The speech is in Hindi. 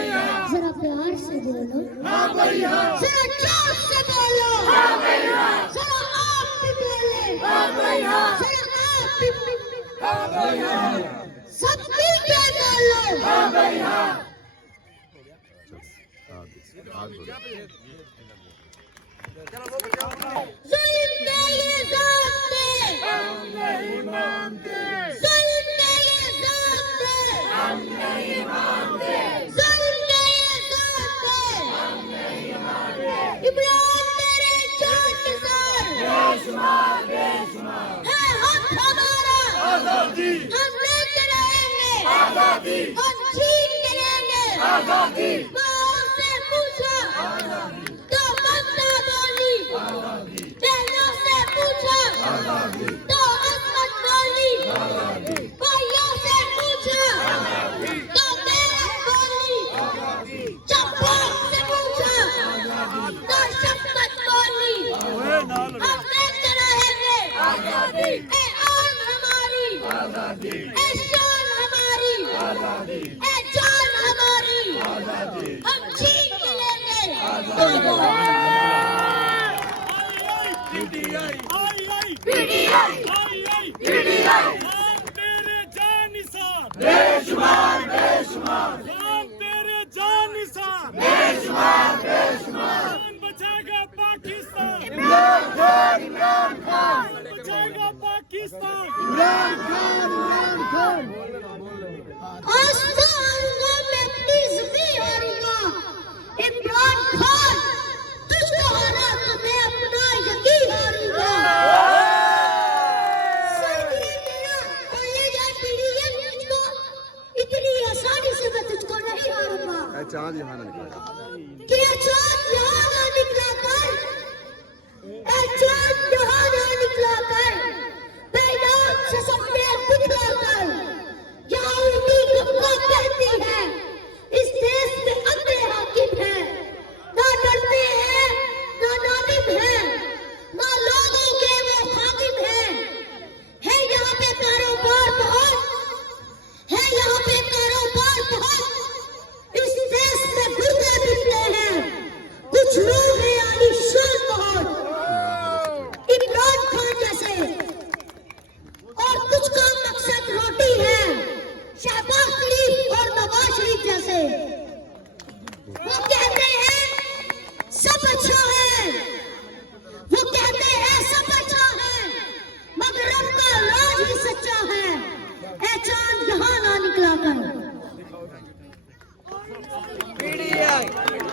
जरा प्यार से बोलो, हाँ भैया, जरा जोर से बोलो, हाँ भैया, जरा आप भी बोले, हाँ भैया, जरा आप भी, हाँ भैया, सब मिल के बोलो, हाँ भैया। जुल्म के ये ज़ाब्ते हम नहीं मानते, जुल्म के ये ज़ाब्ते हम नहीं मानते, जुल्म के ये ज़ाब्ते हम नहीं मानते। इमरान तेरे जाननिसार बेशुमार, बेशुमार। है हक हमारा, आजादी, हम लेके रहेंगे, आजादी, हम छीन के रहेंगे। आजादी, माँ से पूछा तो ममता बोली, बहनों से पूछा तो असमत बोली, भाइयों से पूछा तो गैरत बोली, चप्पल से पूछा तो शफकत बोली। हम लेके रहेंगे आजादी, ए आन हमारी, आजादी, ए शान हमारी, आजादी, ए जान हमारी, आजादी। हम छीन के लेंगे। पीटीआई, पीटीआई पीटीआई, तेरे जानिसार, बेशुमार, बेशुमार, हम तेरे जानिसार, बेशुमार, बेशुमार। कौन बचाएगा पाकिस्तान, इमरान खान, इमरान खान, बचाएगा पाकिस्तान। इमरान खान, इमरान खान। आज तो हारूंगा मैं अपनी ज़मीं हारूंगा। इमरान खान तुझको हारा तो मैं अपना यकीन हारूंगा। साथियों मेरा और ये जान पीढ़ी है तुझको इतनी आसानी से मैं तुझको नहीं हारूंगा। चांद यहाँ ना निकला कि ये चाँद यहाँ ना निकला कर, ये चाँद यहाँ ना निकला कर, पैदान से सफेद दिखला कर। यहाँ उल्टी गंगा कहती है, इस देश में अंधे हाकिम हैं, ना डरते हैं, ना नादिम हैं, ना लोगों के वो खादिम हैं। है यहाँ पे कारोबार बहुत, है यहाँ पे कारोबार बहुत। इस देश में गुर्दे बिकते हैं, कुछ लोग हैं आलीशान बहुत, इमरान खान जैसे, और कुछ काम